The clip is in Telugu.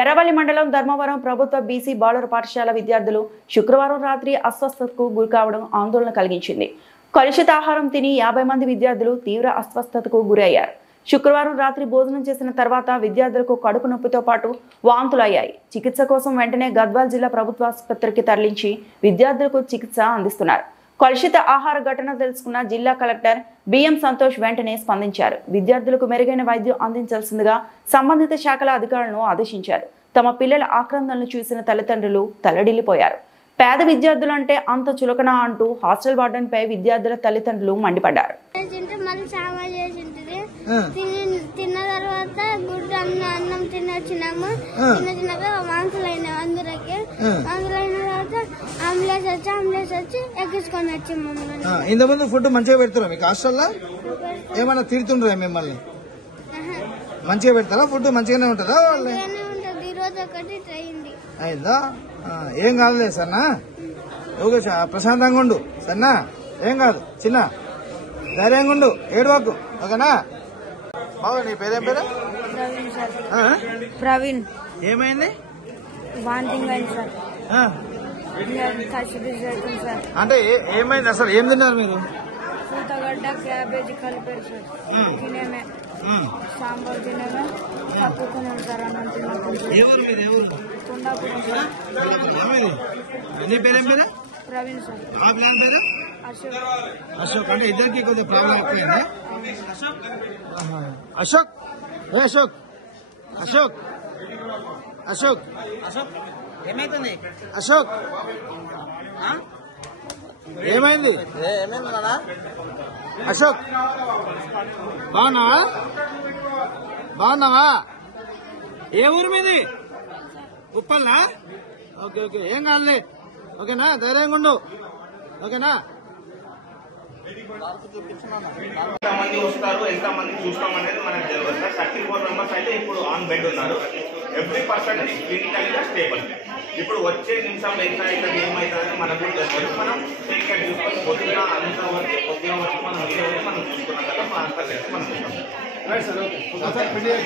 ఎర్రవల్లి మండలం ధర్మవరం ప్రభుత్వ బీసీ బాలుర పాఠశాల విద్యార్థులు శుక్రవారం రాత్రి అస్వస్థతకు గురికావడం ఆందోళన కలిగించింది. కలుషిత ఆహారం తిని 50 మంది విద్యార్థులు తీవ్ర అస్వస్థతకు గురయ్యారు. శుక్రవారం రాత్రి భోజనం చేసిన తర్వాత విద్యార్థులకు కడుపు నొప్పితో పాటు వాంతులయ్యాయి. చికిత్స కోసం వెంటనే గద్వాల్ జిల్లా ప్రభుత్వ ఆసుపత్రికి తరలించి విద్యార్థులకు చికిత్స అందిస్తున్నారు. కలుషిత ఆహార ఘటన తెలుసుకున్న జిల్లా కలెక్టర్ బిఎం సంతోష్ వెంటనే స్పందించారు. విద్యార్థులకు మెరుగైన వైద్యం అందించాల్సిందిగా సంబంధిత శాఖల అధికారులను ఆదేశించారు. తమ పిల్లల ఆక్రందనలు చూసిన తల్లిదండ్రులు తల్లడిల్లిపోయారు. పేద విద్యార్థులంటే అంత చులకన అంటూ హాస్టల్ వార్డెన్ పై విద్యార్థుల తల్లిదండ్రులు మండిపడ్డారు. తిన్న తర్వాత గుడ్డు అన్నం తినొచ్చినాము. తిన్నాక వాంతులైన అందరికి వాంతులైన తర్వాత అంబులెన్స్ వచ్చి ఎక్కించుకొని వచ్చాము. ఇంతకుముందు ఫుడ్ మంచిగా పెడతారా మీకు హాస్టల్లో? ఏమన్నా తిడుతుండ్రా మిమ్మల్ని? మంచిగా పెడతారా? ఫుడ్ మంచిగానే ఉంటుందా? ఈ రోజు ఒకటి ట్రైంది అయిందా? ఏం కాదులే సన్నా, ఓకే ప్రశాంతంగా ఉండు సన్నా, ఏం కాదు చిన్న ధైర్యంగా ఉండు, ఏడువాకు ఓకేనా? బాబు నీ పేరేం పేరు? ప్రవీణ్. ఏమైంది? వాంతింగ్ అయింది సార్. అంటే ఏమైంది అసలు? ఏం తిన్నారు మీరు? పూతగడ్డ క్యాబేజీ కలిపారు సార్. తినేమే సాంబార్ తినేమే తప్పుకున్నాం సార్. అన్నం తిన్నాం. కొండాపురం సార్. నీ పేరేం పేరు? ప్రవీణ్ సార్. ఆ ప్లాన్ పేరు? అశోక్. అశోక్. అంటే ఇద్దరికి కొద్దిగా ప్రాబ్లం ఎక్కువైందా? అశోక్ ఏ అశోక్ అశోక్ అశోక్ అశోక్ ఏమైతుంది? అశోక్ ఏమైంది? అశోక్ బాగున్నావా? బాగున్నావా? ఏ ఊరు మీది? ఉప్పల్నా? ఓకే ఓకే, ఏం కాదులే ఓకేనా? ధైర్యంగా ఉండు ఓకేనా? ఎంతమంది వస్తారు, ఎంతమంది చూస్తాం అనేది మనకు తెలియదు సార్. 34 మెంబర్స్ అయితే ఇప్పుడు ఆన్ బెడ్ ఉన్నారు. ఎవ్రీ పర్సన్ క్లినికల్ గా స్టేబుల్. ఇప్పుడు వచ్చే నిమిషంలో ఎంత అవుతుంది ఏమవుతుంది మనకు కూడా తెలియదు. మనం టేక్ కేర్ చూసుకొని పొద్దున అంత వరకు పొద్దున వరకు మనం చూసుకున్నాం కదా, మా అంతా కలిసి మనం చూస్తాం.